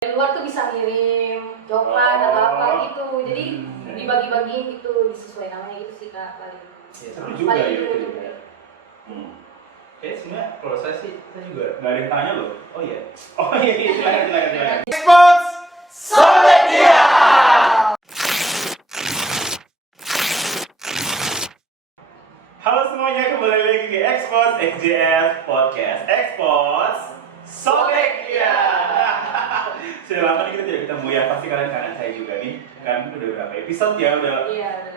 Dari luar tuh bisa ngirim coklat atau apa gitu, jadi dibagi-bagiin gitu, disesuaikan namanya gitu sih Kak paling. Seru juga ya itu juga. Oke, sebenarnya kalau saya sih, saya juga Nggak ada yang tanya loh. oh iya. Silakan. Expose Sobek Dia. Halo semuanya, kembali lagi di Expose XJF Podcast. Expose Sobek Dia. Sudah lama nih kita tidak ketemu ya, pasti kalian kangen saya juga nih. Kan udah berapa episode ya Iya udah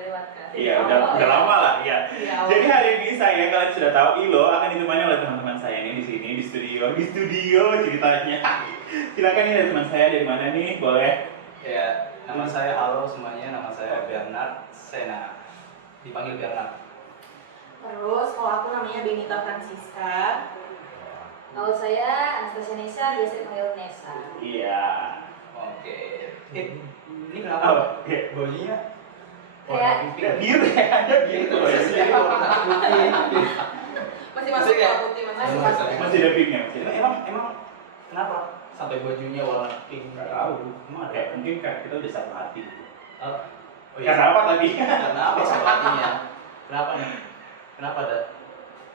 lewat Kak. Iya, udah lama lah ya. Jadi hari ini saya, kalian sudah tahu, Ilo akan ditemani oleh teman-teman saya nih di sini di studio ceritanya. Silakan nih, ada teman saya dari mana nih? Boleh? Ya, nama saya halo semuanya, nama saya Bernard Sena. Dipanggil Bernard. Terus kalau aku namanya Benita Francisca. Kalau saya Anastasia Nesa, biasa dipanggil Nesa. Iya. Oke. Ini kenapa? Baunya Kayak Biru ya, ada gitu loh. masih masuk Masih ya? putih Masih masuk. Masih ada pinknya, masih ada. Emang kenapa sampai bajunya warna pink? Nggak tahu. Emang ada, mungkin kan kita udah satu hati. Oh Karena apa tadi? Karena apa sepertinya? Kenapa nih? Kenapa ada?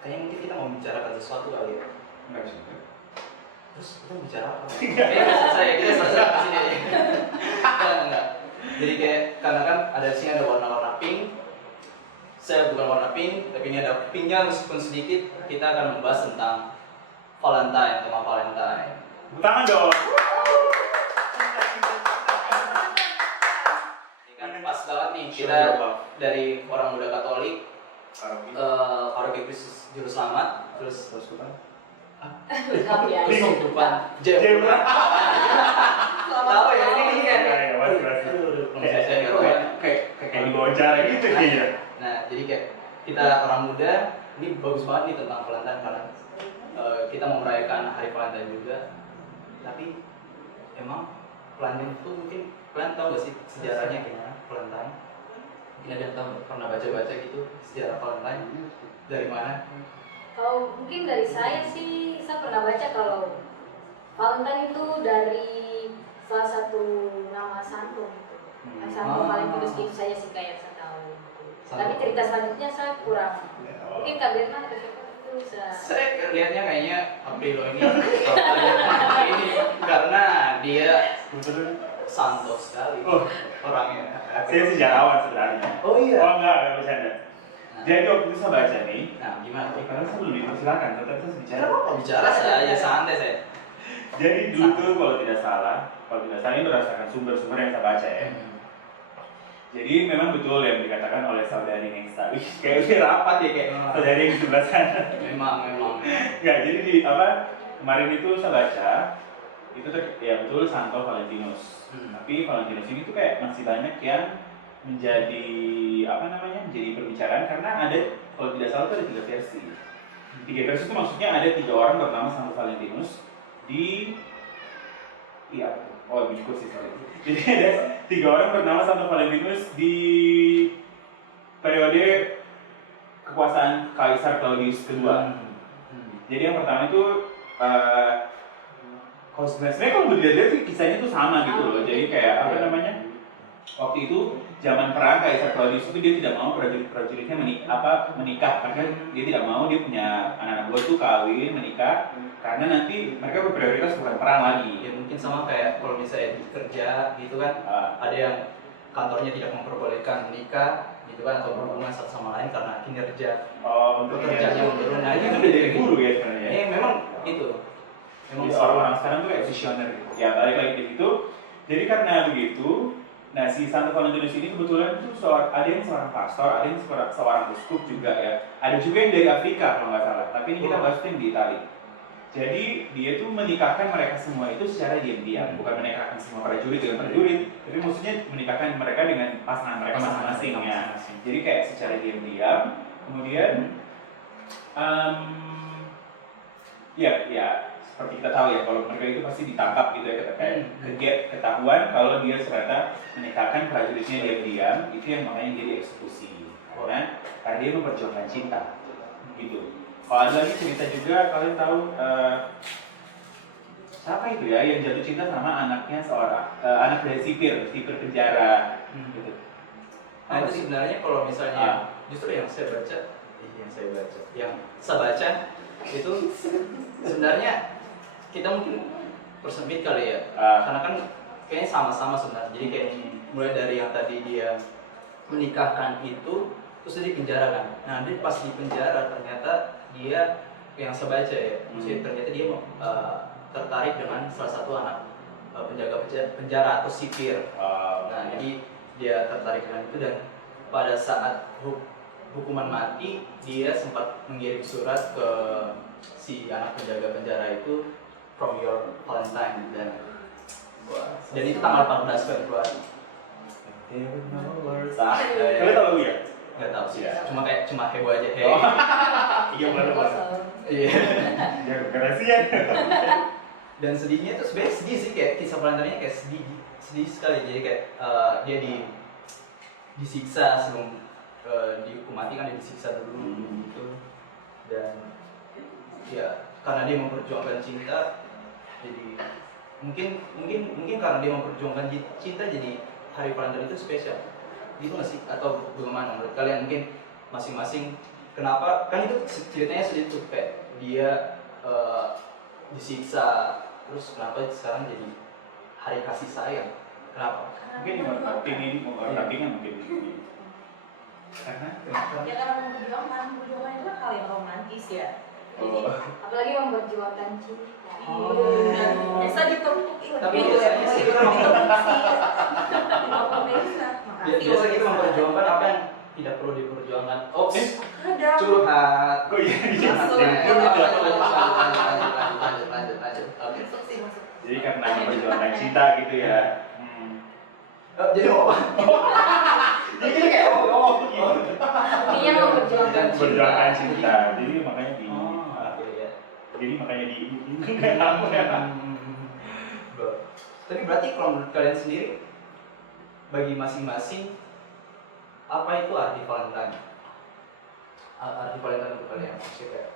Kayaknya mungkin kita mau bicarakan sesuatu kali ya. Enggak bisa. Terus kita bicara apa? Kayaknya kita selesai di sini aja. Enggak. Jadi kayak karena kan ada sini ada warna-warna pink. Saya bukan warna pink, tapi ini ada pinknya meskipun sedikit. Kita akan membahas tentang Valentine, tema Valentine. Tangan dong. Ini kan pas banget nih kita dari orang muda Katolik, Paroki Kristus Juru Selamat, terus Bingung depan Jebra. Tahu ya ini kan? Kayak di bawah cara gitu ya. Nah, jadi kayak kita orang muda, ini bagus banget nih tentang Valentine karena kita mau merayakan hari Valentine juga. Tapi emang Valentine itu mungkin kalian tahu gak sih sejarahnya gimana Valentine? Mungkin ada yang tahu pernah baca-baca gitu sejarah Valentine dari mana? Kalau mungkin dari saya sih, saya pernah baca kalau Valentine itu dari salah satu nama santo gitu. Santo Valentinus itu saja sih kayak saya tahu. Tapi cerita selanjutnya saya kurang. Mungkin Kak Berna atau siapa itu bisa. Saya lihatnya kayaknya Aprilo ini karena dia santo sekali orangnya. Saya sejarawan sebenarnya. Oh iya. Oh enggak bercanda. Jadi waktu itu saya baca nih. Nah, gimana? Karena saya belum dipersilakan, tetap saya bicara. Kenapa bicara saja santai saya. Jadi dulu tuh kalau tidak salah ini berdasarkan sumber-sumber yang saya baca ya. Jadi memang betul yang dikatakan oleh saudari Nesa. Kayak udah rapat ya kayak saudari yang di sebelah sana. Memang. Enggak, jadi di kemarin itu saya baca itu ya betul Santo Valentinus. Tapi Valentinus ini tuh kayak masih banyak yang menjadi menjadi perbicaraan karena ada, kalau tidak salah itu ada 3 versi. 3 versi itu maksudnya ada 3 orang bernama Santo Valentinus di di kursi sorry. Jadi ada 3 orang bernama Santo Valentinus di periode kekuasaan Kaisar Claudius kedua. Jadi yang pertama itu sebenarnya kalau dilihat sih kisahnya itu sama gitu loh. Jadi kayak waktu itu zaman perang Kaisar Claudius itu dia tidak mau prajuritnya menikah karena dia tidak mau dia punya anak-anak buah itu kawin menikah karena nanti mereka berprioritas bukan perang lagi. Ya mungkin sama kayak kalau misalnya kerja gitu kan, ada yang kantornya tidak memperbolehkan menikah gitu kan atau berhubungan satu sama lain karena kinerja pekerjaannya menurun. Nah, itu udah jadi guru ya sebenarnya. Memang itu. Memang orang-orang sekarang tuh kayak visioner gitu. Ya balik lagi ke situ. Jadi karena begitu, nah si Santo Valentinus ini kebetulan itu ada yang seorang pastor, ada yang seorang uskup juga ya. Ada juga yang dari Afrika kalau nggak salah. Tapi ini kita bahas yang di Italia. Jadi dia tuh menikahkan mereka semua itu secara diam-diam, bukan menikahkan semua prajurit dengan prajurit, tapi maksudnya menikahkan mereka dengan pasangan mereka masing-masing ya. Jadi kayak secara diam-diam, kemudian seperti kita tahu ya kalau mereka itu pasti ditangkap gitu ya, kayak ketahuan kalau dia ternyata menikahkan prajuritnya diam-diam, itu yang makanya dia dieksekusi karena dia memperjuangkan cinta gitu. Kalau ada lagi cerita juga, kalian tahu siapa itu ya yang jatuh cinta sama anaknya seorang anak dari sipir penjara gitu. Nah itu sebenarnya kalau misalnya justru yang saya baca itu sebenarnya kita mungkin persempit kali ya, karena kan kayaknya sama-sama sebenarnya. Jadi kayak mulai dari yang tadi dia menikahkan itu terus dia dipenjara kan. Nah dia pas di penjara ternyata dia yang saya baca ya, maksudnya ternyata dia tertarik dengan salah satu anak penjaga penjara atau sipir. Nah jadi dia tertarik dengan itu, dan pada saat hukuman mati dia sempat mengirim surat ke si anak penjaga penjara itu, from your Valentine, dan itu tanggal 14 Februari. Kalian tahu ya? Nggak tahu sih, Ya. cuma heboh aja. Iya benar. Iya. Ya rahasia. Dan sedihnya itu sebenarnya sedih sih, kayak kisah Valentine kayak sedih sekali. Jadi kayak dia disiksa sebelum dihukum mati kan, dia disiksa dulu gitu. Dan ya karena dia memperjuangkan cinta, jadi mungkin karena dia memperjuangkan cinta, jadi hari Valentine itu spesial gitu nggak sih? Atau bagaimana menurut kalian? Mungkin masing-masing kenapa, kan itu ceritanya sedih tuh, kayak dia disiksa, terus kenapa sekarang jadi hari kasih sayang, kenapa? Mungkin ini mungkin karena Ya karena memperjuangkan itu kan hal yang romantis ya. Jadi Apalagi memperjuangkan cinta. Nesa ditepuk. Tapi biasanya sih kita biasa kita memperjuangkan apa yang tidak perlu diperjuangkan. Kadang. Curhat. kok iya Lanjut. Oke. Masuk sih, masuk. jadi karena memperjuangkan cinta gitu ya. Jadi apa? Jadi kayak Intinya memperjuangkan Memperjuangkan cinta. Jadi makanya Iya. makanya di apa ya? Tapi berarti kalau menurut kalian sendiri, bagi masing-masing, apa itu arti Valentine? Arti Valentine untuk kalian? Maksudnya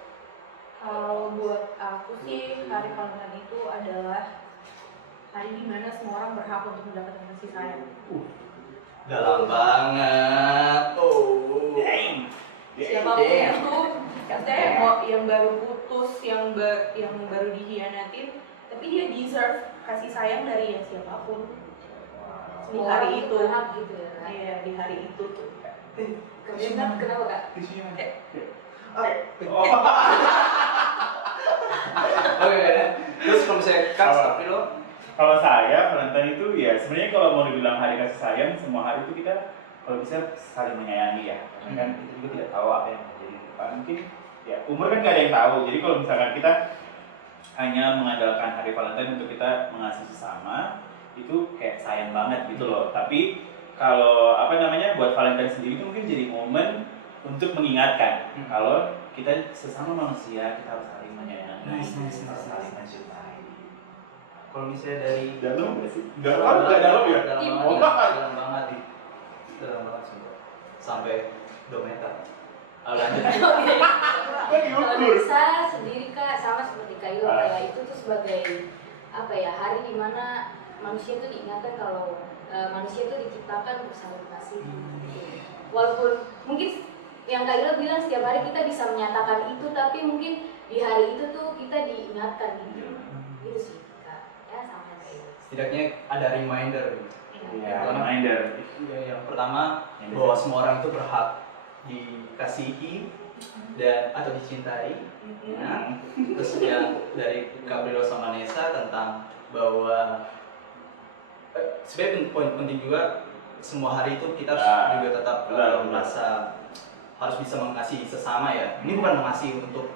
Kalau buat aku sih, hari Valentine itu adalah hari di mana semua orang berhak untuk mendapatkan kasih sayang. dalam banget. Siapapun itu, katanya mau yang baru putus, yang baru dihianatin, tapi dia deserve kasih sayang dari yang siapapun. Di hari itu, berhak gitu ya. iya di hari itu tuh. Kenapa kak? Oke. Terus kalau misalnya Kak, tapi lo Kalau saya, Valentine itu ya sebenarnya kalau mau dibilang hari kasih sayang, semua hari itu kita kalau bisa saling menyayangi ya. Karena kan kita juga tidak tahu apa yang terjadi di depan. Mungkin ya umur kan nggak ada yang tahu. Jadi kalau misalkan kita hanya mengandalkan hari Valentine untuk kita mengasihi sesama, itu kayak sayang banget gitu loh. Tapi kalau buat Valentine sendiri itu mungkin jadi momen untuk mengingatkan kalau kita sesama manusia, kita harus saling menyayangi, harus saling mencintai. kalau misalnya dari Dalam nggak sih? Dalam ya? dalam banget sumpah. Sampai 2 meter. Lanjut. Kalau bisa sendiri kak, sama seperti Kak Ilo, kayak itu tuh sebagai hari dimana manusia itu diingatkan kalau manusia itu diciptakan untuk saling kasih. Walaupun mungkin yang Kak Ilo bilang setiap hari kita bisa menyatakan itu, tapi mungkin di hari itu tuh kita diingatkan gitu. Gitu sih kak, ya sama kayak Ilo. Setidaknya ada reminder. Ya, reminder. Yang pertama, bahwa semua orang itu berhak dikasihi dan atau dicintai. Ya. Terus yang dari Gabriel sama Nesa tentang bahwa sebenarnya poin penting juga, semua hari itu kita harus juga tetap merasa harus bisa mengasihi sesama ya. Ini bukan mengasihi untuk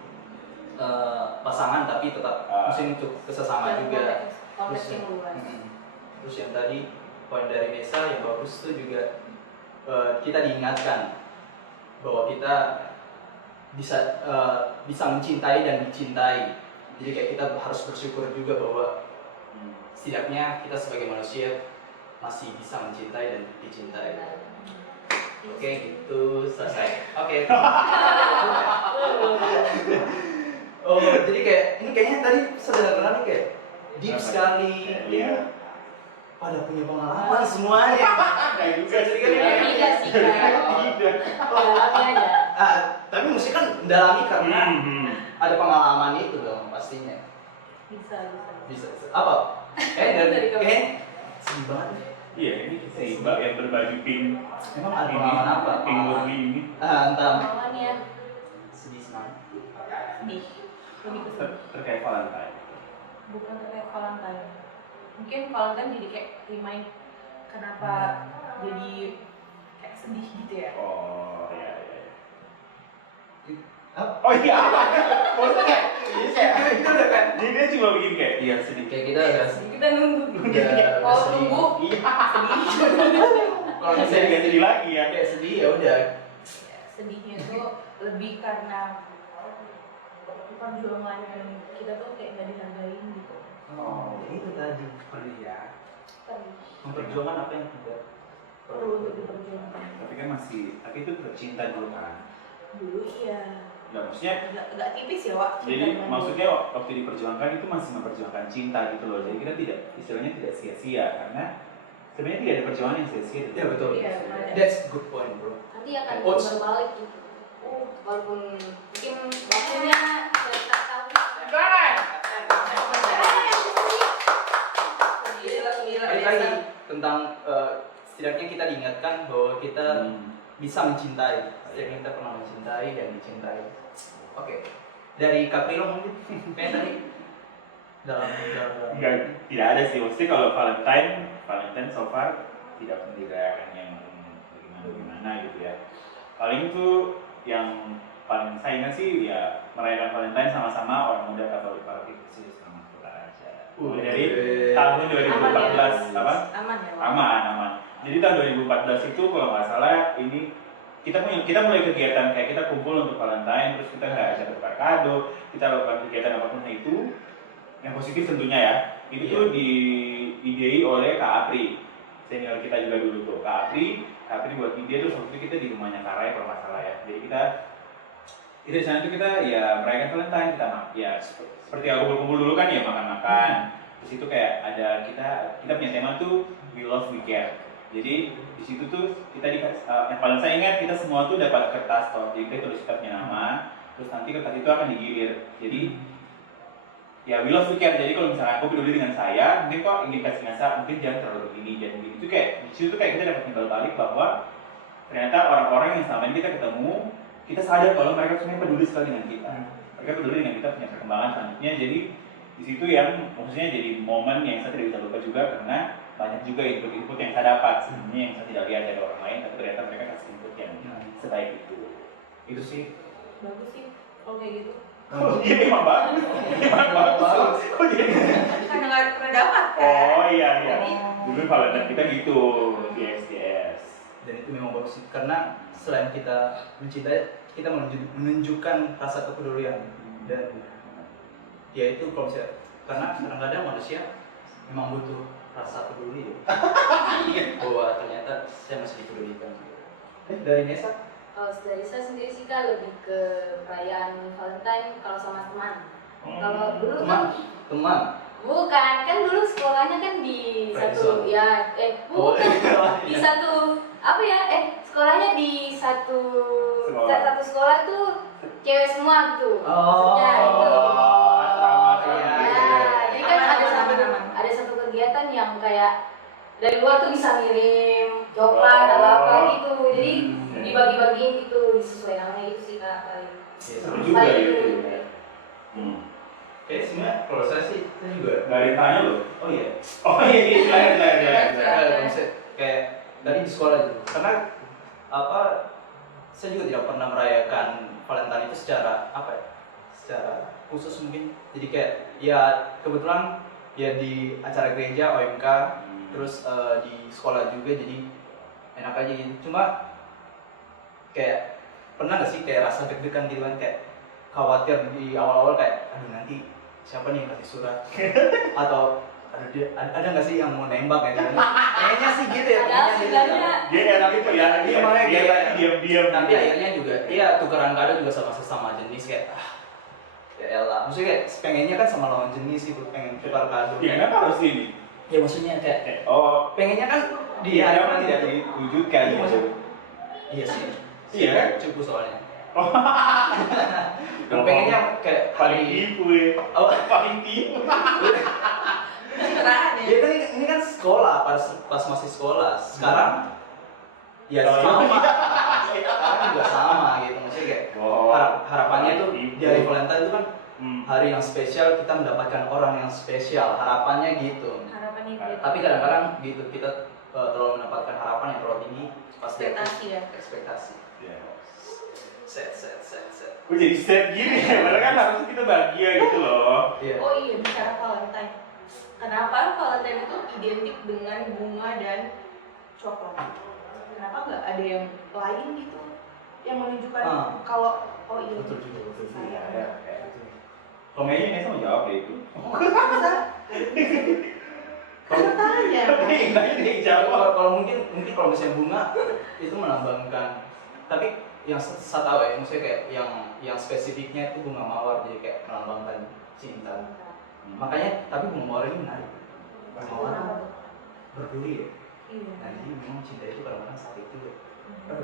pasangan, tapi tetap mesti untuk sesama juga. Konteks yang luas. Terus yang tadi poin dari Nesa yang bagus itu juga kita diingatkan bahwa kita bisa mencintai dan dicintai. Jadi kayak kita harus bersyukur juga bahwa setidaknya kita sebagai manusia masih bisa mencintai dan dicintai. Oke, gitu selesai. Oke. Oh, jadi kayak ini kayaknya tadi sederhana nih, kayak deep sekali. Iya. Pada punya pengalaman semuanya. Kayak juga sih. Tidak sih kayak Tidak. dalamnya aja. Tapi mesti kan mendalami karena Hmm. ada pengalaman itu dong pastinya. Bisa. Bisa. Apa? Dari kamu. Sedih banget nih. Iya, ini si Mbak yang berbaju pink. Emang ada pengalaman apa? Pink murni ini. Entah. Pengalamannya Sedih senang. sedih. Lebih ke sedih. Terkait Valentine. Bukan terkait Valentine. Mungkin Valentine jadi kayak remind kenapa jadi kayak sedih gitu ya. Oh, iya. Hah? Oh iya. Maksudnya kayak Itu udah kan? jadi dia cuma bikin kayak iya sedih. Kayak kita udah Kita nunggu. Udah Kalau sedih. nunggu Iya. Kalau Bisa misalnya diganti sedih lagi ya. kayak sedih ya udah. Sedihnya tuh lebih karena perjuangan kita tuh kayak nggak dihargain gitu. Oh, ya itu tadi. Sedih ya. Memperjuangkan apa yang tidak Perlu untuk diperjuangkan. Tapi kan masih, tapi itu tercinta dulu kan. Dulu iya. Nah, maksudnya Agak tipis ya Wak. jadi maksudnya waktu diperjuangkan itu masih memperjuangkan cinta gitu loh. Jadi kita tidak, istilahnya tidak sia-sia karena sebenarnya tidak ada perjuangan yang sia-sia. Ya betul. Iya, ada. That's good point, bro. Nanti akan Coach. berbalik gitu. Walaupun mungkin waktunya tidak tahu. Balik lagi tentang setidaknya kita diingatkan bahwa kita bisa mencintai. Setidaknya kita pernah mencintai dan dicintai. Oke. Dari Caprilo mungkin kayak tadi dalam Enggak, tidak ada sih. Maksudnya kalau Valentine so far tidak pernah dirayakan yang bagaimana gitu ya. Paling tuh yang paling saya ingat sih ya merayakan Valentine sama-sama orang muda Katolik sih sama kita aja. Mulai dari tahun 2014 apa? Aman ya Wak? Aman. Jadi tahun 2014 itu kalau nggak salah ini kita mulai kegiatan kayak kita kumpul untuk Valentine, terus kita nggak acara tukar kado, kita lakukan kegiatan apapun itu yang positif tentunya ya. Itu tuh diidei oleh Kak Apri, senior kita juga dulu tuh. Kak Apri buat ide terus waktu itu kita di rumahnya Karai kalau nggak salah ya. Jadi kita di sana tuh kita ya merayakan Valentine, kita ya seperti aku kumpul dulu kan ya makan-makan. Terus itu kayak ada kita punya tema tuh We Love We Care. Jadi di situ tuh kita yang paling saya ingat kita semua tuh dapat kertas toh, jadi kita tulis kita punya nama, terus nanti kertas itu akan digilir. Jadi ya we love we care. Jadi kalau misalnya aku peduli dengan saya, mungkin kok ingin kasih nasihat, mungkin jangan terlalu begini, jangan begini. Itu kayak di situ tuh kayak kita dapat timbal balik bahwa ternyata orang-orang yang selama ini kita ketemu, kita sadar kalau mereka sebenarnya peduli sekali dengan kita. Mereka peduli dengan kita punya perkembangan selanjutnya. Jadi di situ yang maksudnya jadi momen yang saya tidak bisa lupa juga karena banyak juga input-input yang saya dapat sebenarnya yang saya tidak lihat dari orang lain, tapi ternyata mereka kasih input yang sebaik itu. Itu sih. Bagus sih kalau kayak gitu. Oh iya emang bagus. Emang bagus. Oh iya. Karena nggak pernah dapat kan. Oh iya. Jadi, Dulu Valentine kita gitu di SDS. dan itu memang bagus sih karena selain kita mencintai, kita menunjukkan rasa kepedulian dan ya itu kalau misalnya karena kadang-kadang manusia memang butuh rasa peduli ya. Bahwa ternyata saya masih dipedulikan. Dari Nesa? kalau dari saya sendiri sih Kak lebih ke perayaan Valentine kalau sama teman. Kalau dulu kan Teman. bukan, kan dulu sekolahnya kan di satu Friendzone. ya bukan di satu apa ya sekolahnya di satu sekolah tuh cewek semua gitu. Maksudnya itu. Jadi kan ada satu kegiatan yang kayak dari luar tuh bisa ngirim coklat atau apa gitu. Jadi dibagi-bagiin gitu disesuaikan namanya itu sih Kak paling. Seru juga ya. Kayaknya sebenarnya kalau saya sih, saya juga Gak ada yang tanya loh. oh iya. Oh iya. Kayak tadi di sekolah gitu. Karena apa? Saya juga tidak pernah merayakan Valentine itu secara apa ya? Secara khusus mungkin. Jadi kayak ya kebetulan ya di acara gereja OMK, terus di sekolah juga jadi enak aja gitu. Cuma kayak pernah gak sih kayak rasa deg-degan gitu kan, kayak khawatir di awal-awal kayak aduh nanti siapa nih yang kasih surat atau ada nggak sih yang mau nembak ya? Kayaknya sih gitu ya. Padahal sebenarnya Dia enak itu ya. Iya, makanya dia kayak diam-diam. tapi akhirnya juga iya tukeran kado juga sama sesama jenis kayak ya elah, maksudnya kayak pengennya kan sama lawan jenis gitu, pengen tukar kado. Ya kenapa harus ini? Ya maksudnya kayak Oh, pengennya kan di iya hari kan Valentine tidak itu. diwujudkan Iya, gitu. maksudnya. Iya sih. Iya kan? Cukup soalnya. Oh, Pengennya kayak paling tipu ya. Oh, Paling tipu. Pencitraan ya. ya kan ini kan sekolah pas masih sekolah. Sekarang ya sama. Sekarang juga sama gitu. Maksudnya kayak harapannya tuh di hari Valentine itu kan hari yang spesial, kita mendapatkan orang yang spesial, harapannya gitu. Harapannya gitu. Tapi kadang-kadang gitu kita terlalu mendapatkan harapan yang terlalu tinggi pasti Ekspektasi ya. ekspektasi. Ya. Set. Kok jadi sad gini ya? Padahal kan harusnya kita bahagia gitu loh. Iya. Oh iya, bicara Valentine. Kenapa Valentine itu identik dengan bunga dan coklat? Kenapa nggak ada yang lain gitu yang menunjukkan kalau oh iya Betul juga, betul juga. Iya, saya kayak gitu. Komenya Nesa mau jawab deh itu. bisa kalau tanya Tapi tanya dia jawab. Kalau mungkin kalau misalnya bunga itu melambangkan, tapi yang saya tahu ya, maksudnya kayak yang spesifiknya itu bunga mawar, jadi kayak melambangkan cinta. Makanya tapi bunga mawar ini menarik. Bunga mawar berduri ya. iya Nah jadi memang cinta itu kadang-kadang sakit juga.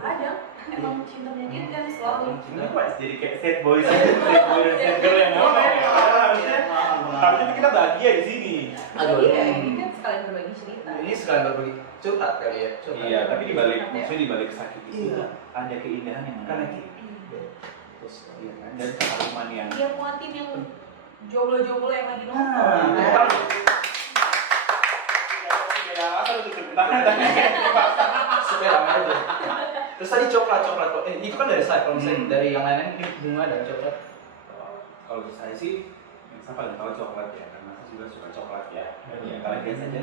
ada emang cinta menyakitkan selalu Ini kok jadi kayak sad boy dan sad girl yang ngomong ya? Padahal harusnya kita bahagia di sini. Aduh, iya ini kan sekalian berbagi cerita ini sekalian berbagi curhat kali ya. Curhat. Iya, tapi dibalik maksudnya dibalik sakit itu Iya. ada keindahan yang Karena menarik. terus Iya kan? Dan keharuman yang dia muatin yang jomblo-jomblo yang lagi nah, nongkrong itu kan? kan ya asal tutup tangan. supaya ramai aja. Terus tadi coklat itu kan dari saya. Kalau misalnya dari yang lain ini bunga dan coklat. Kalau saya sih, saya paling tahu coklat ya, karena saya juga suka coklat ya. Ya kalian biasa aja.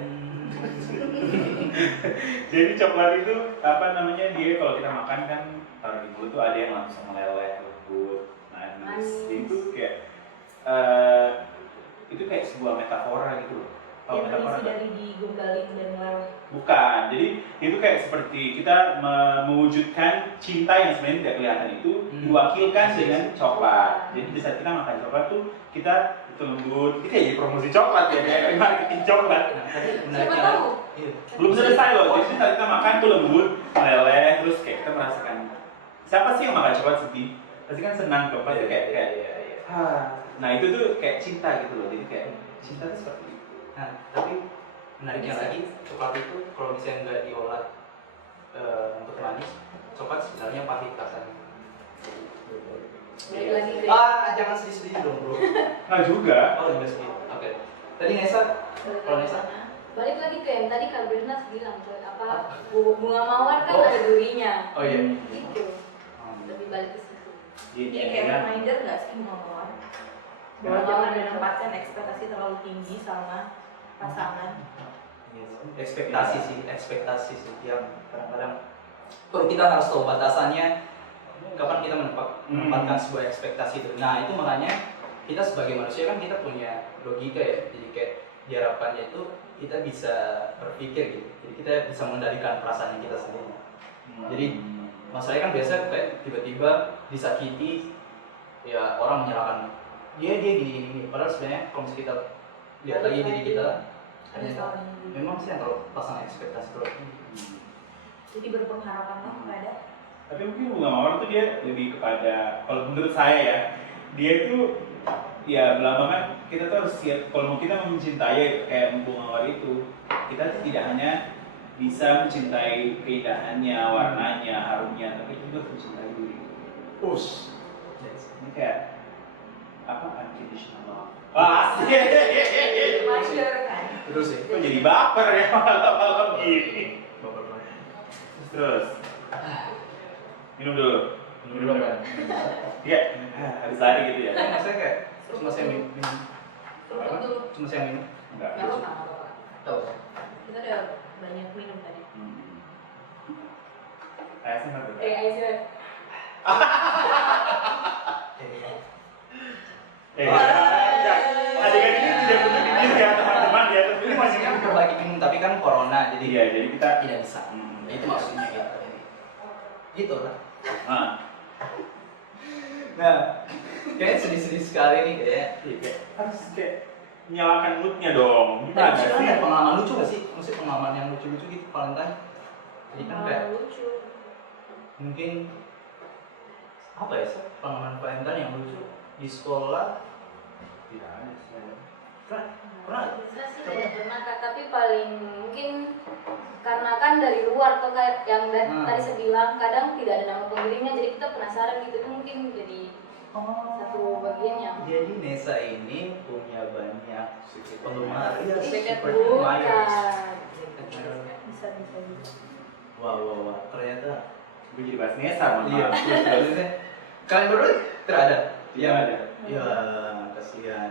Jadi coklat itu apa namanya dia kalau kita makan kan taruh di mulut tuh ada yang langsung meleleh, lembut, manis. Jadi itu kayak itu kayak sebuah metafora gitu loh. Tahu yang metafora berisi nggak? dari digombalin dan meleleh Bukan, jadi itu kayak seperti kita mewujudkan cinta yang sebenarnya tidak kelihatan itu diwakilkan dengan coklat. Jadi di saat kita makan coklat tuh kita itu lembut, itu kayak jadi promosi coklat ya, kayak marketing coklat. Nah, tapi siapa menariknya tahu iya. Belum selesai loh, jadi saat kita makan tuh lembut, meleleh, terus kayak kita merasakan siapa sih yang makan coklat sedih? Pasti kan senang coklat tuh kayak nah itu tuh kayak cinta gitu loh, jadi kayak cinta tuh seperti itu. Nah, tapi menariknya lagi coklat itu kalau misalnya nggak diolah untuk manis, coklat sebenarnya pahit rasanya. Balik lagi ke Jangan sedih-sedih dong bro. Nah juga, Oh enggak sedih. Oke. Tadi Nesa, kalau Nesa, balik lagi ke yang tadi Kak Bernas bilang coy, apa bunga mawar kan ada durinya. oh iya. Itu lebih balik ke situ. ya kayak reminder nggak sih mawar bahwa jangan menempatkan ekspektasi terlalu tinggi sama pasangan. Ekspektasi sih yang kadang-kadang perlu kita harus tahu batasannya kapan kita menempatkan sebuah ekspektasi itu. Nah itu makanya kita sebagai manusia kan kita punya logika ya, jadi kayak diharapkannya itu kita bisa berpikir gitu, jadi kita bisa mengendalikan perasaan kita sendiri. Jadi masalahnya kan biasa kayak tiba-tiba disakiti, ya orang menyalahkan dia gini, padahal sebenarnya kalau misalnya kita lihat lagi diri kita Ada salahnya juga. memang sih yang terlalu pasang ekspektasi terlalu tinggi. Jadi berpengharapan lah kepada Tapi mungkin bunga mawar tuh dia lebih kepada, kalau menurut saya ya, dia itu ya melambangkan kita tuh harus siap, kalau kita mencintai kayak bunga mawar itu, kita tidak hanya bisa mencintai keindahannya, warnanya, harumnya, tapi juga harus mencintai diri. Push. Ini kayak apa, unconditional love. masyur kan. Betul sih. Kok jadi baper ya malam-malam gini. Bapak banget. Terus minum dulu. Dulu kan. Iya, habis lari gitu ya. Maksudnya kayak cuma saya minum. Seruput dulu. Cuma saya minum. Enggak. Nggak apa-apa. Tahu. Kita udah banyak minum tadi. ASMR nggak betul. Aisyah. Adegan ini tidak perlu dipilih ya teman-teman ya, tapi ini masih Kan berbagi minum tapi kan corona jadi iya, jadi kita tidak bisa. Itu maksudnya gitu. Gitu lah. nah, Nah, Kayaknya sedih-sedih sekali nih kayaknya. Iya, kayak harus kayak menyalakan moodnya dong. Gimana Tapi sih? ada pengalaman lucu gak sih? Maksudnya pengalaman yang lucu-lucu gitu Valentine? Jadi kan kayak lucu. mungkin apa ya sih pengalaman Valentine yang lucu di sekolah? Tidak ada sih. Pernah? Saya sih tidak pernah Kak, tapi paling mungkin karena kan dari luar tuh kayak yang tadi saya bilang kadang tidak ada nama pengirimnya, jadi kita penasaran gitu, itu mungkin jadi satu bagian yang Jadi Nesa ini punya banyak penggemar. Iya, Secret secret bukan. admirer. Bisa bisa. Wah, ternyata. Gue jadi bahas Nesa, mohon Iya, maaf. maksudnya kalian berdua tidak ada? Tidak ada. Iya, kasihan.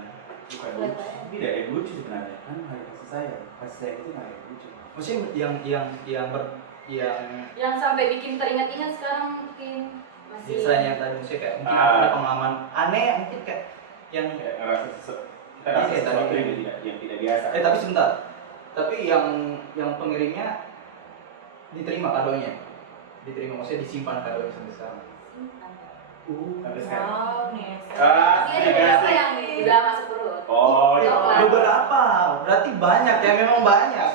Bukan lucu. Tapi tidak ada yang lucu sebenarnya. Kan hari kasih sayang. Kasih sayang itu nggak ada yang lucu. Maksudnya yang Yang sampai bikin teringat-ingat sekarang mungkin masih biasanya tadi maksudnya kayak mungkin Ah. ada pengalaman aneh mungkin kayak yang Kayak ngerasa kita rasa Iya, sesuatu tadi. yang tidak biasa. tapi sebentar. Tapi yang pengirimnya diterima kadonya. Diterima maksudnya disimpan kadonya sampai sekarang. Sampai sekarang. Wow, Nesa. Masih ada beberapa yang udah masuk perut. Oh, Iya. iya. Beberapa, berarti banyak ya, memang banyak.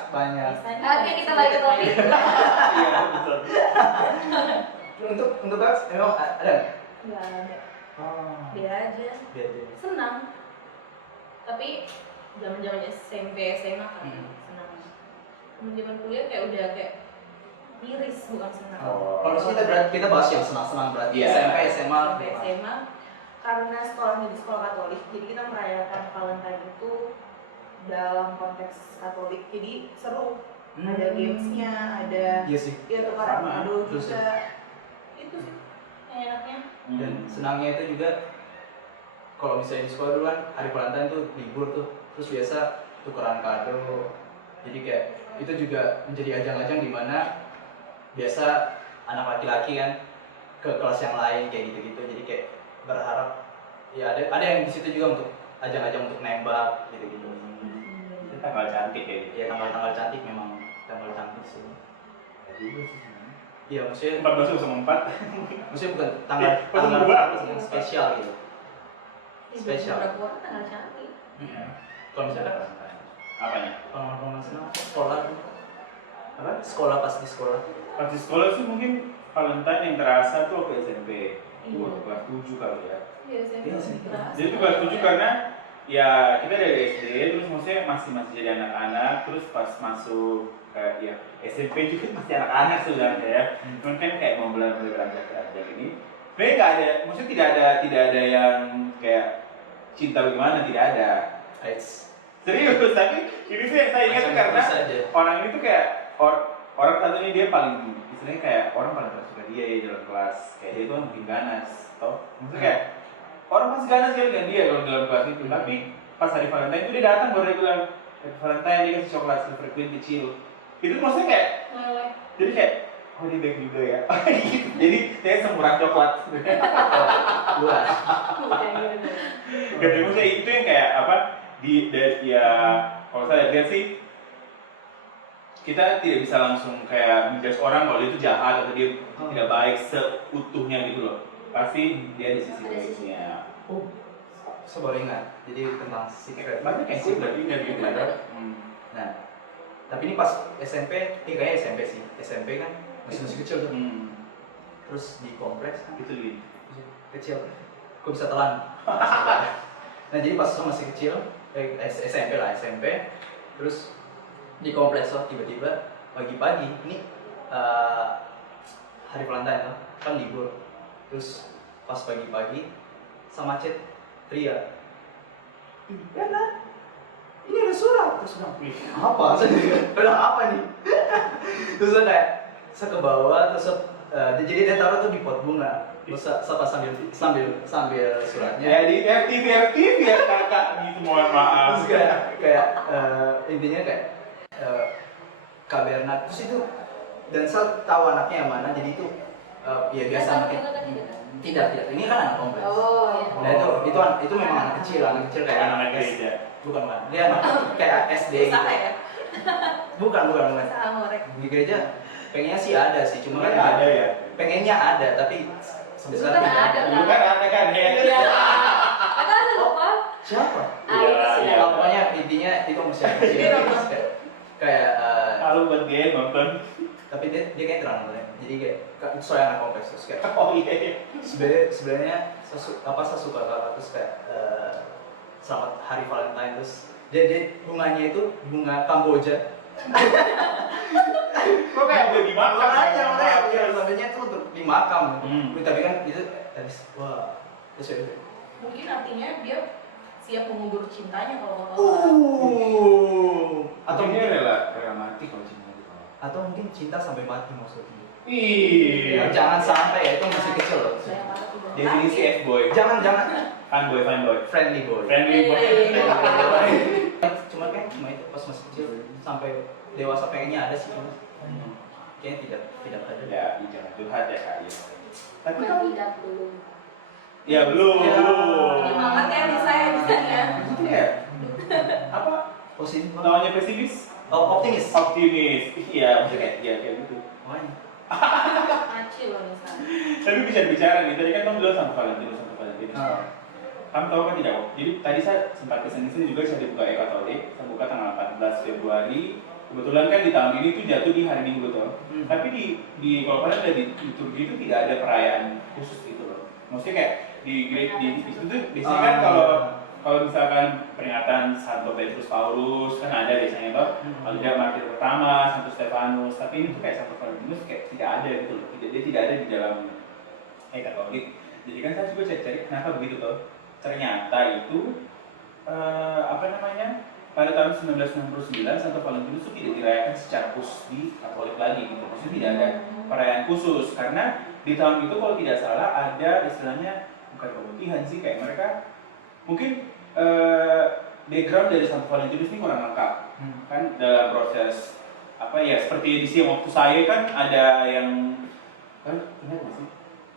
Oke, kita balik ke topik. Iya, betul. Untuk Bax, memang ada nggak? Nggak ada. Oh, Dia aja. biar dia. Senang. Tapi zaman SMP SMA kan senang. Zaman kuliah kayak udah kayak miris bukan senang. Kalau di sini kita bahas yang senang-senang berarti Iya. SMP, SMA, SMP SMA karena sekolahnya di sekolah Katolik, jadi kita merayakan Valentine itu dalam konteks Katolik, jadi seru. Ada gamesnya, ada Iya sih. ya tukaran Sama. kado Terus juga. Itu sih yang enaknya. Dan senangnya itu juga kalau misalnya di sekolah dulu kan hari Valentine tuh libur tuh, terus biasa tukeran kado. Jadi kayak itu juga menjadi ajang-ajang di mana biasa anak laki-laki kan ke kelas yang lain kayak gitu-gitu. Jadi kayak berharap ya ada yang di situ juga untuk ajang-ajang untuk nembak gitu-gitu. Itu tanggal cantik ya. Ya tanggal-tanggal cantik memang tanggal cantik sih. Ya juga sih sebenarnya. Iya maksudnya 14/4. maksudnya bukan tanggal yang spesial gitu. Spesial. Beberapa orang tanggal cantik. Kalau misalkan Apanya? pengalaman senang sekolah Apa? sekolah pas di sekolah. Pas di sekolah sih mungkin Valentine yang terasa tuh waktu SMP. Itu Iya. waktu kelas 7 kali ya. Iya, saya Iya sih. kerasa. Jadi itu kelas 7 karena ya kita dari SD terus maksudnya masih jadi anak-anak, terus pas masuk ke ya SMP juga masih anak-anak sebenarnya ya. Cuman kan kayak mau mulai beranjak ini. Sebenarnya nggak ada, maksudnya tidak ada yang kayak cinta bagaimana, tidak ada. Serius, tapi ini tuh yang saya ingat tuh karena orang ini tuh kayak orang satu ini dia paling istilahnya kayak orang paling suka dia ya dalam kelas, kayak dia tuh kan bikin ganas, toh maksudnya kayak orang pasti ganas kali dengan dia kalau dalam kelas itu, tapi pas hari Valentine itu dia datang baru dia bilang hari Valentine dia kasih coklat Silver Queen kecil, itu maksudnya kayak Meleleh. jadi kayak oh dia baik juga ya, gitu. Jadi saya semurah coklat, Gua Kayak gitu. gitu maksudnya itu yang kayak apa ya kalau saya lihat sih kita tidak bisa langsung kayak menjudge orang kalau dia itu jahat atau dia tidak baik seutuhnya gitu loh. Pasti dia di sisi baiknya. baru ingat. Jadi tentang secret. Banyak yang sih berarti ingat gitu ya. Nah, tapi ini pas SMP, kayaknya SMP sih. SMP kan masih kecil tuh. Terus di kompleks kan Itu Lin. masih kecil. Kok bisa telan? Nah, jadi pas masih kecil, SMP lah, SMP. Terus di kompleks loh, tiba-tiba pagi-pagi ini hari Valentine loh, kan libur. Terus pas pagi-pagi sama Chat teriak, Bella, ini ada surat. Terus bilang, apa? Bilang apa nih? Terus saya kayak saya ke bawah, terus jadi dia taruh tuh di pot bunga. Terus saya sambil suratnya. Ya di FTV ya kakak gitu, mohon maaf. Terus kayak intinya kayak Kak Bernard. Terus itu dan saya tahu anaknya yang mana, jadi itu ya biasa anaknya. Tidak. Ini kan anak kompleks. Oh iya. Nah itu memang anak kecil kayak Anak gereja. Bukan. Dia anak kayak SD gitu. Usaha ya? Bukan. Usaha ngorek. Di gereja pengennya sih ada sih, cuma Kan kan ada ya. pengennya ada tapi sampai sekarang Dulu kan ada, tidak. Dulu kan ada kan ya. Iya. Siapa? Ah, itu sih. Iya. Pokoknya intinya itu masih kayak Kalau buat dia nonton. tapi dia kayak terang nontonnya. Jadi kayak soal anak kompleks terus kayak Oh iya. sebenarnya saya suka kakak terus kayak selamat hari Valentine terus dia bunganya itu bunga Kamboja. Kok kayak udah dimakan? makanya sebenarnya itu untuk di makam. Tapi kan itu habis wah terus ya. Mungkin artinya dia siap mengubur cintanya kalau Atau dia rela mati kalau cinta ditolak. Atau mungkin cinta sampai mati maksudnya. Iya. Jangan sampai ya itu masih kecil loh. saya marah tidak. Definisi F-boy. Jangan Fanboy. friendly boy. Friendly boy. Cuma itu pas masih kecil sampai dewasa pengennya ada sih. Kayaknya tidak ada. Ya, jangan curhat ya kak. Ya. Tapi Tapi kan tidak belum. ya belum. Penyemangat ya bisa ya bisanya. Itu ya. Apa? Positif banget. Namanya pesimis? Optimis. Optimis. Iya, maksudnya kayak gitu. Makanya. Acil loh misalnya. Tapi bisa bicara nih. Tadi kan kamu bilang Santo Valentinus. Kamu tahu kan tidak? Jadi tadi saya sempat kesini juga saya dibuka e-Katolik. Saya buka tanggal 14 Februari. Kebetulan kan di tahun ini tuh jatuh di hari Minggu tuh. Tapi di kalau kalian lihat di Turki itu tidak ada perayaan khusus gitu loh. Maksudnya kayak di itu tuh biasanya kan kalau misalkan peringatan Santo Petrus Paulus kan ada biasanya toh. Kalau dia martir pertama, Santo Stefanus. Tapi ini tuh kayak Santo Valentinus kayak tidak ada gitu loh. Dia tidak ada di dalam e-Katolik. Jadi kan saya juga cari kenapa begitu toh. Ternyata itu pada tahun 1969 Santo Valentinus itu tidak dirayakan secara khusus di Katolik lagi gitu. Maksudnya tidak ada perayaan khusus karena di tahun itu kalau tidak salah ada istilahnya bukan pemutihan sih kayak mereka mungkin background dari Santo Valentinus ini kurang lengkap kan dalam proses apa ya seperti edisi waktu saya kan ada yang ingat nggak sih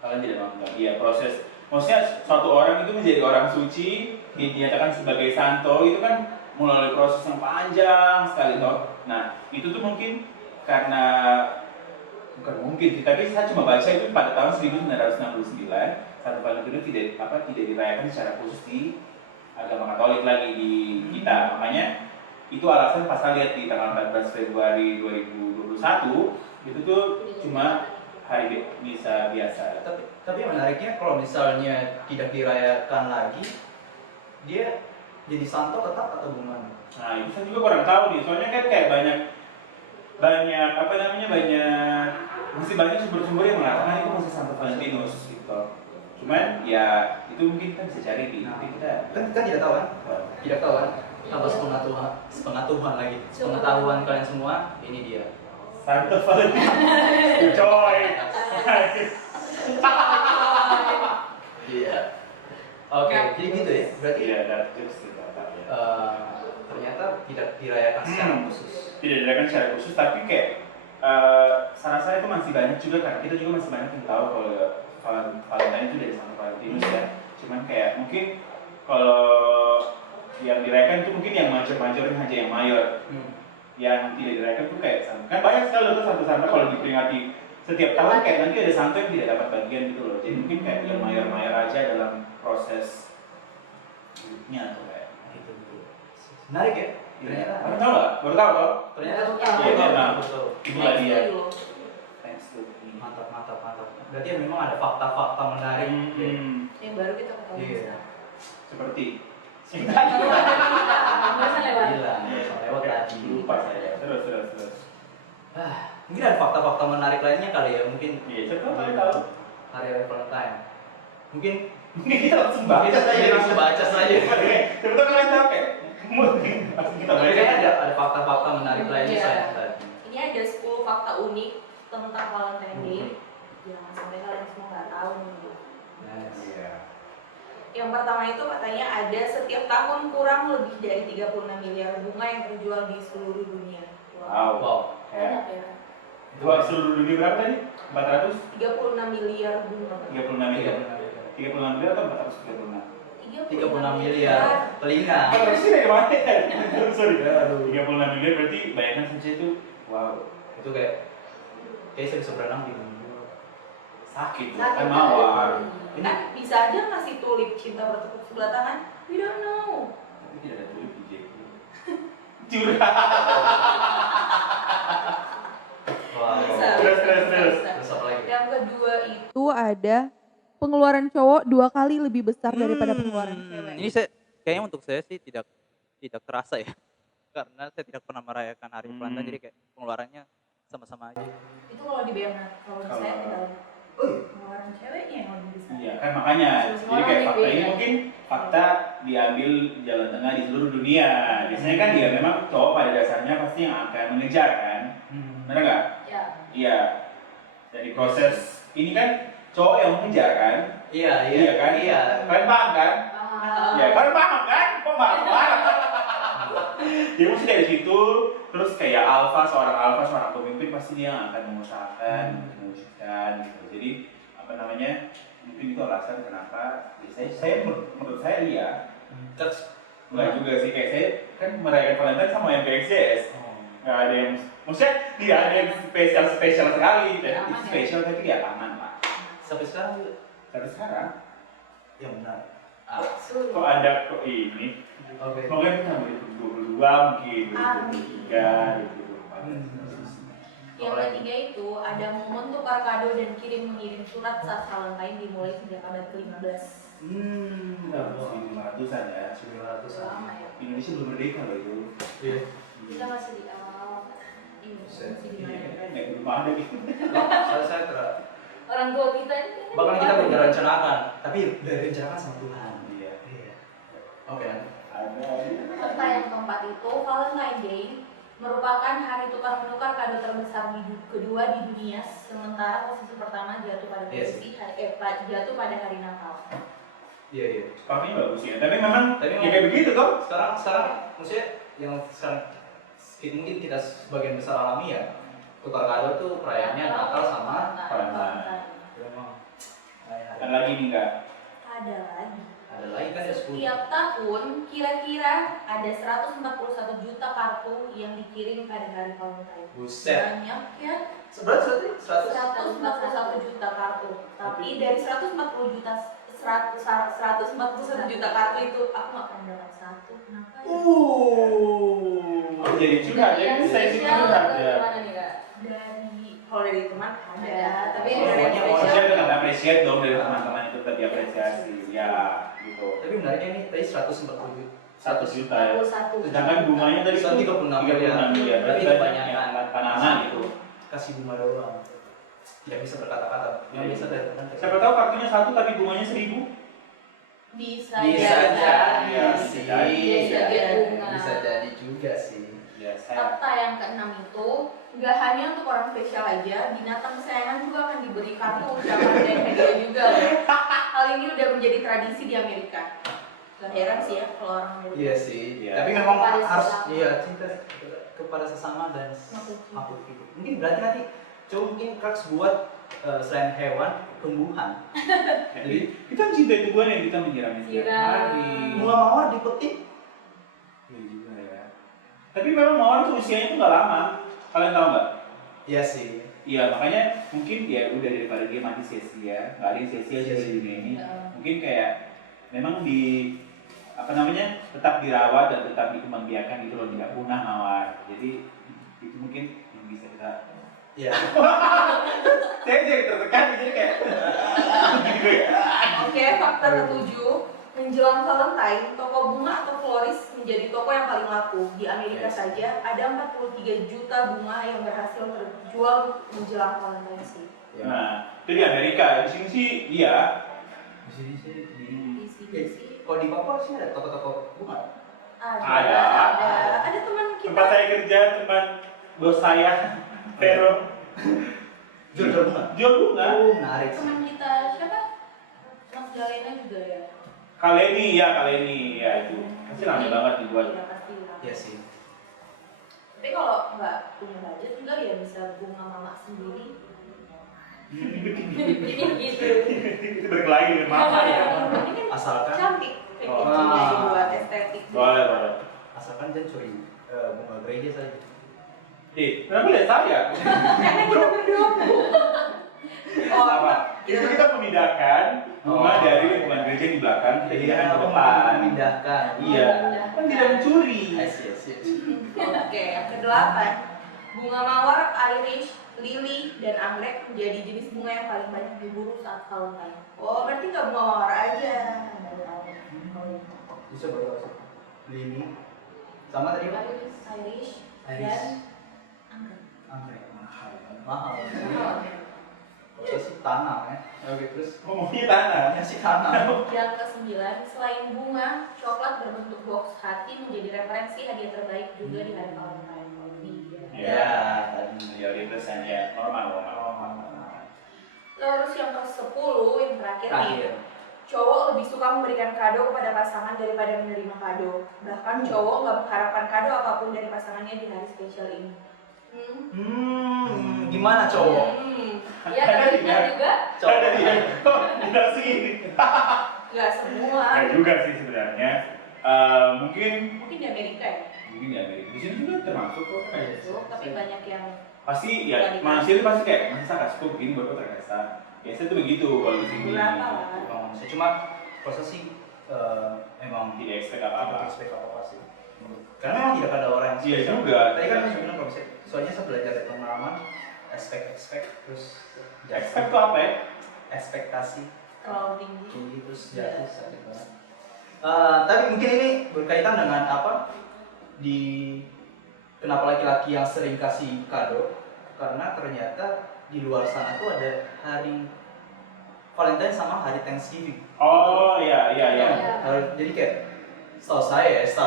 kalian tidak nonton iya proses maksudnya suatu orang itu menjadi orang suci dinyatakan sebagai santo itu kan melalui proses yang panjang sekali toh. Nah itu tuh mungkin karena bukan mungkin sih tapi saya cuma baca itu pada tahun 1969 Santo Valentinus tidak dirayakan secara khusus di agama Katolik lagi di kita makanya itu alasan pas saya lihat di tanggal 14 Februari 2021 itu tuh cuma hari misa biasa. Tapi menariknya kalau misalnya tidak dirayakan lagi, dia jadi santo tetap atau gimana? Nah itu saya juga kurang tahu nih, soalnya kan kayak banyak masih banyak sumber-sumber yang mengatakan itu masih Santo Valentinus gitu. Cuman ya itu mungkin kita bisa cari di kita Kan tidak tahu kan? Tidak tahu kan? Tanpa sepengetahuan kalian semua, ini dia. Santo Valentinus, coy. Iya. Oke, jadi gitu ya. Berarti Iya, dark jokes kita ya. ternyata tidak dirayakan secara khusus. Tidak dirayakan secara khusus, tapi kayak saya rasa itu masih banyak juga karena kita juga masih banyak yang tahu kalau Valentine itu dari Santo Valentinus ya. Cuman kayak mungkin kalau yang dirayakan itu mungkin yang major-major aja yang mayor. Yang tidak dirayakan tuh kayak kan banyak sekali tuh santo-santo kalau diperingati setiap tahun kayak nanti ada santo yang tidak dapat bagian gitu loh. Jadi mungkin kayak yang mayor-mayor aja dalam proses hidupnya atau kayak Gitu. Menarik ya? Ternyata. Kamu tahu nggak? Baru tahu toh? Ternyata Iya, nah. betul. Itulah dia. loh. Thanks to me. Mantap. Berarti memang ada fakta-fakta menarik. Yang baru kita ketahui. Iya. Seperti Barusan lewat. Gila, lewat tadi. lupa saya. Terus. Mungkin ada fakta-fakta menarik lainnya kali ya, mungkin Iya, siapa tahu. hari-hari Valentine. Mungkin Kita langsung baca saja. langsung baca saja. Sebetulnya kalian tahu kayak langsung kita Tapi baca. kayaknya ada fakta-fakta menarik lainnya Iya. saya tadi. Ini ada 10 fakta unik tentang Valentine Day. Jangan sampai kalian semua nggak tahu nih. Iya. Yang pertama itu katanya ada setiap tahun kurang lebih dari 36 miliar bunga yang terjual di seluruh dunia. Wow. Banyak Kayak ya. dua seluruh dunia berapa tadi? 400? 36 miliar bunga. 36 miliar. 36 miliar atau 436? 36 miliar telinga. Terus sih dari mana ya? Sorry. 36 miliar berarti bayangkan saja itu wow. Itu kayak saya bisa berenang di dunia. Sakit loh. Sakit Kan mawar. Kan bisa aja ngasih tulip cinta bertepuk sebelah tangan. We don't know. Tapi tidak ada tulip di Jeko. Curhat. Wah. Bisa. Terus. Terus apa lagi? Yang kedua itu Itu ada pengeluaran cowok 2 kali lebih besar daripada pengeluaran cewek. Ini saya kayaknya untuk saya sih tidak terasa ya. Karena saya tidak pernah merayakan hari Valentine, jadi kayak pengeluarannya sama-sama aja. itu kalau di BMR, kalau di saya tidak. Pengeluaran ceweknya yang lebih besar. Iya kan makanya. Semua Jadi kayak orang fakta ini beda. mungkin fakta diambil jalan tengah di seluruh dunia. Biasanya kan dia memang cowok pada dasarnya pasti yang akan mengejar kan. Benar nggak? Ya. Iya. Dari proses ini kan cowok yang mengejar kan. Iya kan? Iya. Kalian paham kan? Paham. Ya, kalian paham kan? Kok marah-marah? Jadi mesti dari situ, terus kayak seorang pemimpin pasti dia yang akan mengusahakan, mewujudkan gitu. Jadi apa namanya? Mungkin itu alasan kenapa saya menurut saya iya. Terus Enggak juga sih, kayak saya kan merayakan Valentine sama yang PXJS. Nggak ada yang, maksudnya tidak ada yang spesial sekali. Dan Aman itu ya? spesial tapi ya aman lah. sampai sekarang juga Sampai sekarang, yang benar. Sulit. kok ada kok ini? Oke. Mungkin kita ambil 22 mungkin, 23 gitu. Yang ketiga itu ada momen tukar kado dan mengirim surat saat Valentine dimulai sejak abad ke-15. Udah 1500-an ya. 900-an. Lama ya. Indonesia belum merdeka loh itu. Iya. Kita masih di awal. Ini masih di Iya, mana? kan nggak belum ada gitu. Saya Orang tua kita ini kan bahkan kita baru. belum rencanakan, tapi udah direncanakan sama Tuhan. Iya. Iya. Oke. Ada. Serta yang keempat itu Valentine Day merupakan hari tukar menukar kado terbesar kedua di dunia, sementara posisi pertama jatuh pada jatuh pada hari Natal. Iya. Pakainya bagus ya. Tapi memang Tapi ya kayak begitu toh. Sekarang maksudnya yang sekarang mungkin kita sebagian besar alami ya, tukar kado tuh perayaannya Natal sama Valentine. memang Dan lagi nih enggak. Ada lagi. ada lagi kan ya 10. Setiap tahun kira-kira ada 141 juta kartu yang dikirim pada hari Valentine. Buset. Banyak ya. Berarti 141 juta kartu. Tapi dari 141 juta kartu itu aku nggak pernah dapat satu. Kenapa ya? Oh, jadi curhat ya. Yang Saya sih spesial curhat ke ya. mana nih kak? Kalau dari teman ada, tapi Oh, dari yang semuanya spesial Maksudnya tetap appreciate dong dari teman-teman itu tetap diapresiasi. Ya, gitu. Tapi menariknya nih tadi 140 1 juta ya. 21. Sedangkan bunganya tadi tuh 36 miliar. miliar. Berarti Berarti banyak kebanyakan. yang Panama gitu. kasih bunga doang. Tidak bisa berkata-kata. Yang bisa dari teman. Siapa tahu kartunya 1 tapi bunganya 1000. bisa Bisa jadi Ya, sih. bisa jadi bunga. Bisa jadi juga sih. Ya, saya Fakta yang keenam itu nggak hanya untuk orang spesial aja, binatang kesayangan juga akan diberi kartu ucapan dan hadiah juga loh. Hal ini udah menjadi tradisi di Amerika. Gak heran sih ya kalau orang Amerika. Iya sih. Iya. Tapi memang Kepada harus sesama. iya cinta kepada sesama dan Makhluk hidup. makhluk hidup. Mungkin berarti nanti coba mungkin Kraks buat selain hewan tumbuhan. jadi kita mencintai tumbuhan yang kita menyirami setiap Siram. hari. Bunga mawar dipetik. Iya juga ya. Tapi memang mawar tuh usianya tuh nggak lama. Kalian tahu nggak? Iya sih. Iya, makanya mungkin ya udah daripada dia mati sia-sia, nggak ada yang sia-sia di dunia ini. Mungkin kayak memang di apa namanya tetap dirawat dan tetap dikembangbiakan gitu loh, tidak punah mawar. Jadi itu mungkin yang bisa kita. Iya. Saya jadi tertekan jadi kayak gitu ya. Oke, fakta ketujuh. Menjelang Valentine, toko bunga atau floris menjadi toko yang paling laku. Di Amerika saja ada 43 juta bunga yang berhasil terjual menjelang Valentine sih. Nah, itu di Amerika. Di sini sih iya. Di sini sih di Di sini sih kalau di Papua sih ada toko-toko bunga. Ada. Ada teman kita. Tempat saya kerja, teman bos saya, Vero, Jual bunga. jual bunga. Oh, menarik sih. Teman kita siapa? Mas Galena juga ya. Kaleni ya itu. Pasti rame banget dibuat. Iya pasti. Iya sih. Tapi kalau nggak punya budget juga ya bisa bunga mama sendiri. gitu. Itu berkelahi dengan mama ya. Ini kan Asalkan cantik, Oh. packagingnya dibuat estetik. Boleh. asalkan jangan curi bunga gereja saja. Kenapa lihat saya? Karena kita berdua. Oh, Apa? Itu kita memindahkan bunga Oh. dari lingkungan gereja di belakang, kita pindahkan ke depan. Pindah memindahkan. Iya. Kan tidak mencuri. Yes. Oke, yang kedelapan, bunga mawar, iris, lili, dan anggrek menjadi jenis bunga yang paling banyak diburu saat Valentine. Oh, berarti nggak bunga mawar aja. Bisa berapa? Lili. Sama tadi apa? Iris, Iris. dan anggrek. Anggrek mahal. Oke sih tanah ya. Oke terus. Ngomongnya tanah. Ya sih tanah. Yang kesembilan, selain bunga, coklat berbentuk box hati menjadi referensi hadiah terbaik juga di hari Valentine. Ya, ya represent ya normal. Terus yang ke-10, yang terakhir nih, Terakhir. cowok lebih suka memberikan kado kepada pasangan daripada menerima kado. Bahkan cowok nggak mengharapkan kado apapun dari pasangannya di hari spesial ini. Gimana cowok? Iya, terbitnya juga. Cowok. Ada dia. Kok tidak sih? Nggak semua. Ya juga sih sebenarnya. Mungkin Mungkin di Amerika ya. di Amerika. Di sini juga termasuk kok. Tapi banyak yang Pasti ya manusia itu pasti kayak masa nggak suka begini baru terkesan. Biasanya tuh begitu kalau di sini. berapa lah. Manusia cuma proses sih emang Tidak expect tidak apa-apa. expect apa sih. Karena memang tidak ada orang yang Iya juga. Tadi kan saya bilang kalau misalnya, soalnya saya belajar dari pengalaman expect terus Expect tuh apa ya? ekspektasi terlalu tinggi. tinggi terus jatuh sakit banget. Tapi mungkin ini berkaitan dengan apa di kenapa laki-laki yang sering kasih kado karena ternyata di luar sana tuh ada hari Valentine sama hari Thanksgiving. Oh iya. Jadi kayak setahu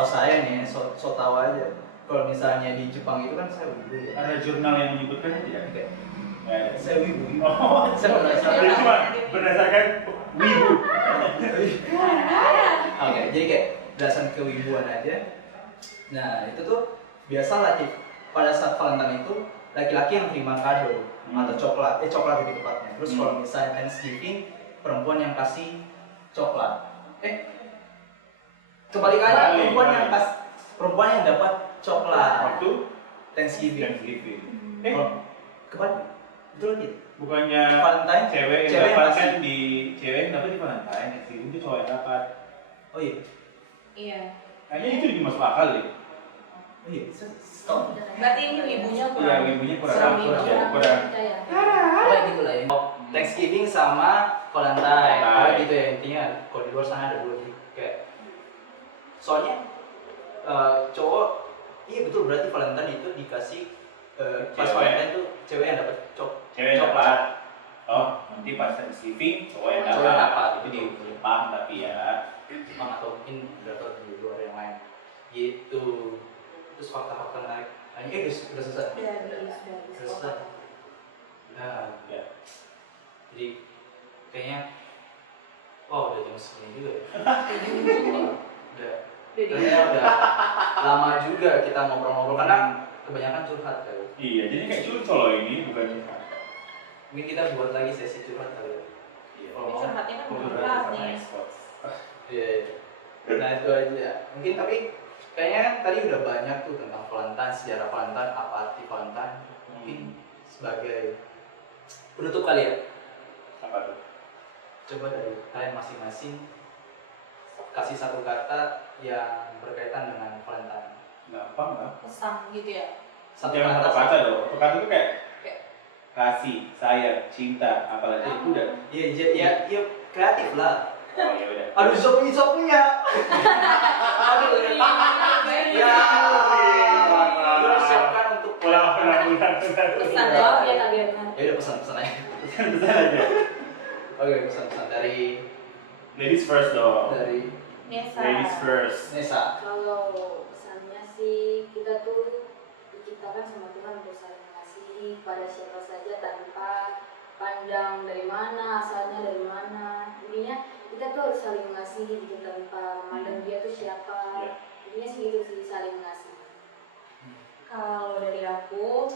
saya nih so tahu aja. Kalau misalnya di Jepang itu kan saya wibu ya. Ada jurnal yang menyebutkan tidak? Kayak Ya, ada. saya wibu. Oh, Saya berdasarkan jadi cuma berdasarkan wibu. Oke, jadi kayak berdasarkan kewibuan aja. Nah, itu tuh biasa pada saat Valentine itu laki-laki yang terima kado atau coklat lebih tepatnya. Terus kalau misalnya Thanksgiving, perempuan yang kasih coklat. Kebalikannya, perempuan yang dapat coklat Waktu Thanksgiving. Kebalik, betul lagi. Bukannya Valentine, cewek yang cewek yang dapat kasih. kan cewek yang dapat di Valentine, itu cowok yang dapat. Oh iya, Iya. Kayaknya itu lebih masuk akal deh. oh iya, setahun. Berarti ini wibunya Iya, kurang. wibunya kurang. Serem kurang. wibu. kurang. Oh gitu lah ya. Thanksgiving sama Valentine. Valentine. Gitu ya intinya. Kalau di luar sana ada dua gitu. Kayak soalnya cowok, iya betul berarti Valentine itu dikasih pas Cewek. Valentine tuh cewek yang dapat Cewek yang dapat. Oh, nanti pas Thanksgiving cowok yang Cowok yang dapat. dapat. Itu di Jepang tapi ya. Jepang atau mungkin berapa di luar yang lain. Gitu. Terus fakta-fakta menarik. Udah selesai. Dari Selesai. Nah, Ya. jadi kayaknya wow udah jam segini juga ya. Udah kayaknya udah lama juga kita ngobrol-ngobrol karena kebanyakan curhat kali. Iya, jadi kayak curcol loh ini bukan curhat. Mungkin kita buat lagi sesi curhat kali ya. Iya. Kalau mau. curhatnya kan Curhat berat sama nih. expert. Iya. Nah itu aja. Mungkin tapi kayaknya tadi udah banyak tuh tentang Valentine, sejarah Valentine, apa arti Valentine. Mungkin sebagai penutup kali ya. Apa tuh? Coba dari kalian masing-masing kasih satu kata yang berkaitan dengan Valentine. Gampang lah. Pesan gitu ya. Jangan satu kata loh. Satu kata itu kayak kasih, sayang, cinta, apalagi itu udah. Iya kreatif lah. Oh ya udah. Aduh sopunya. Aduh ya. Lu siapkan untuk Ulang. Pesan jawab ya Kak Biana. Ya udah pesan-pesan aja. Pesan aja. Oke pesan-pesan dari Ladies first dong. Nesa. Ladies first. Nesa. Kalau pesannya sih kita tuh diciptakan sama Tuhan untuk saling mengasihi pada siapa saja tanpa pandang dari mana, asalnya dari mana. Intinya kita tuh harus saling mengasihi gitu tanpa memandang dia tuh siapa. Iya. Intinya sih gitu sih, saling mengasihi. Kalau dari aku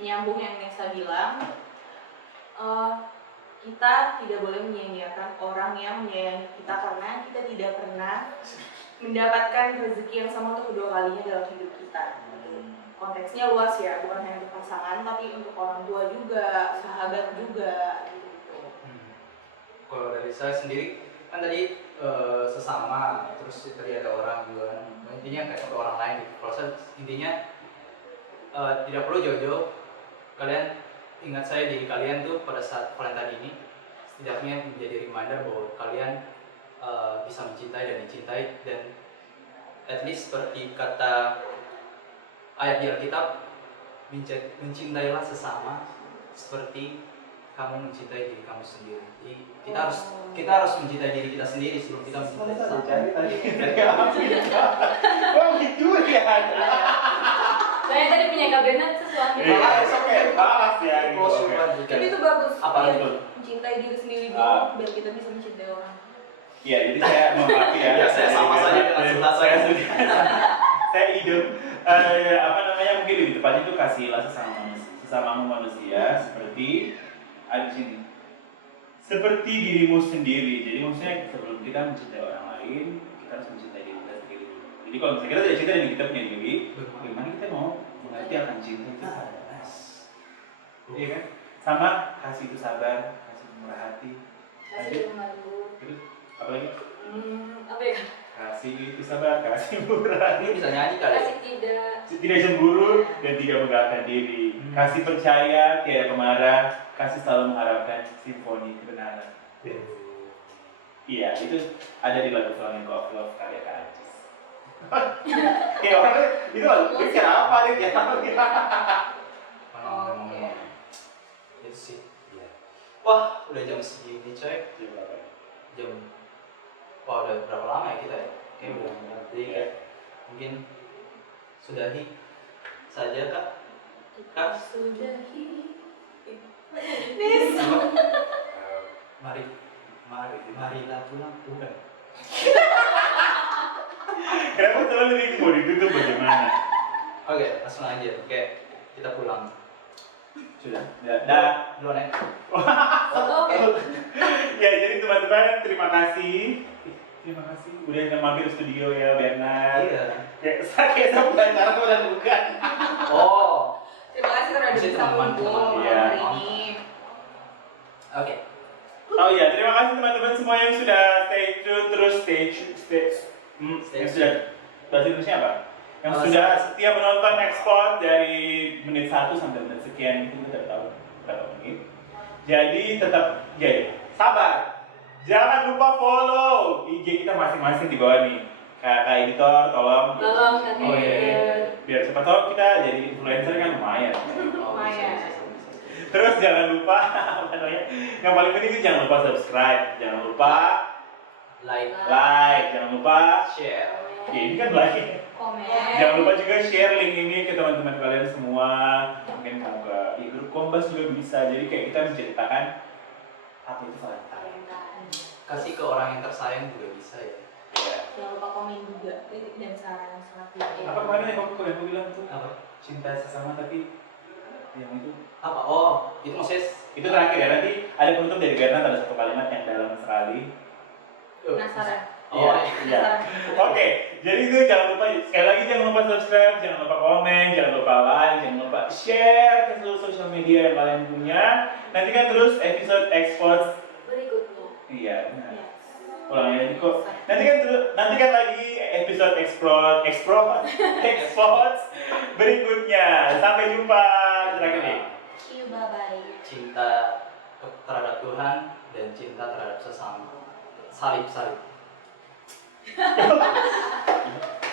menyambung yang Nesa bilang, kita tidak boleh menyia-nyiakan orang yang menyayangi kita karena kita tidak pernah mendapatkan rezeki yang sama untuk kedua kalinya dalam hidup kita. Konteksnya luas ya, bukan hanya untuk pasangan tapi untuk orang tua juga, sahabat juga gitu. Kalau dari saya sendiri kan tadi sesama, terus tadi ada orang juga kan. Intinya kayak untuk orang lain gitu. Kalau saya intinya tidak perlu jauh-jauh. Kalian ingat saya diri kalian tuh pada saat Valentine ini setidaknya menjadi reminder bahwa kalian bisa mencintai dan dicintai, dan at least seperti kata ayat di Alkitab, mencintailah sesama seperti kamu mencintai diri kamu sendiri. Jadi kita harus mencintai diri kita sendiri sebelum kita mencintai sesama. Wah gitu ya. Saya tadi punya kabinet sesuatu. Balas ya. Tapi itu bagus. Apa ya, itu? mencintai diri sendiri dulu biar kita bisa mencintai orang. Iya, jadi saya melengkapi ya. Ya, saya sama saja dengan sebelah saya. Saya hidup apa namanya, mungkin lebih tepatnya itu kasihilah sesamamu manusia seperti ada di sini. Seperti dirimu sendiri. Jadi maksudnya sebelum kita mencintai orang lain, kita harus mencintai diri kita sendiri dulu. Jadi kalau misalnya kita tidak cinta dengan kita punya diri, bagaimana kita mau mengerti akan cinta itu? Iya kan? Sama kasih itu sabar, kasih murah hati. Kasih lembut. Terus apa lagi? Apa ya? Kasih itu sabar, kasih murah. Ini bisa nyanyi kali. Kasih Tidak cemburu dan tidak menggalakkan diri. Kasih percaya, tiada pemarah. Kasih selalu mengharapkan simfoni kebenaran. Iya, itu ada di lagu Flamenco of Love karya Kak Ajis. Kayak orangnya itu lagu bicara apa nih ya? Oke. Itu sih. Iya. Wah, udah jam segini coy. Jam. Wah, udah berapa lama ya kita ya? Kayak udah berarti kayak mungkin sudahi saja Kak. Kak. sudahi. Marilah pulang. Kenapa selalu ini mau ditutup bagaimana? Oke, langsung aja. Oke, kita pulang. Sudah. Dah. Duluan ya. Oke. Ya, jadi teman-teman terima kasih. Terima kasih udah mampir studio ya Bernard. Iya. Kayak sakit sama acara udah bukan. Oh. Terima kasih karena udah Masih bisa teman-teman, kumpul iya. hari ini. Oke. Oh iya, terima kasih teman-teman semua yang sudah stay tune terus yang sudah bahasa Indonesia apa? Yang sudah setia menonton ekspor dari menit 1 sampai menit sekian itu kita tahu berapa menit. Jadi tetap sabar. Jangan lupa follow IG kita masing-masing di bawah nih. Kak editor tolong. Kak Oh iya. Biar siapa tahu kita jadi influencer kan lumayan. Lumayan. Terus jangan lupa apa namanya? Yang paling penting itu jangan lupa subscribe, jangan lupa Like, jangan lupa share. ya, ini kan like. Komen. Jangan lupa juga share link ini ke teman-teman kalian semua. Mungkin kamu ke di grup Kompas juga bisa. Jadi kayak kita menceritakan apa itu Valentine. Kasih ke orang yang tersayang juga bisa ya. Ya. Jangan lupa komen juga kritik dan saran selanjutnya. Apa kemarin yang kamu bilang tuh? Apa? Cinta sesama tapi yang itu Apa? Oh, itu maksudnya itu terakhir ya, nanti ada penutup dari Bernard, ada satu kalimat yang dalam sekali. Penasaran. Oh, iya. Oke, jadi itu jangan lupa, sekali lagi jangan lupa subscribe, jangan lupa komen, jangan lupa like, jangan lupa share ke seluruh sosial media yang kalian punya. Nantikan terus episode export Berikutnya. iya, benar. Ya. Ulangi lagi kok. Nantikan lagi episode export berikutnya. Sampai jumpa. Terakhir nih. See you, bye-bye. cinta terhadap Tuhan dan cinta terhadap sesama. Salib.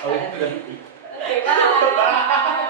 Oh, Oke, bye. bye.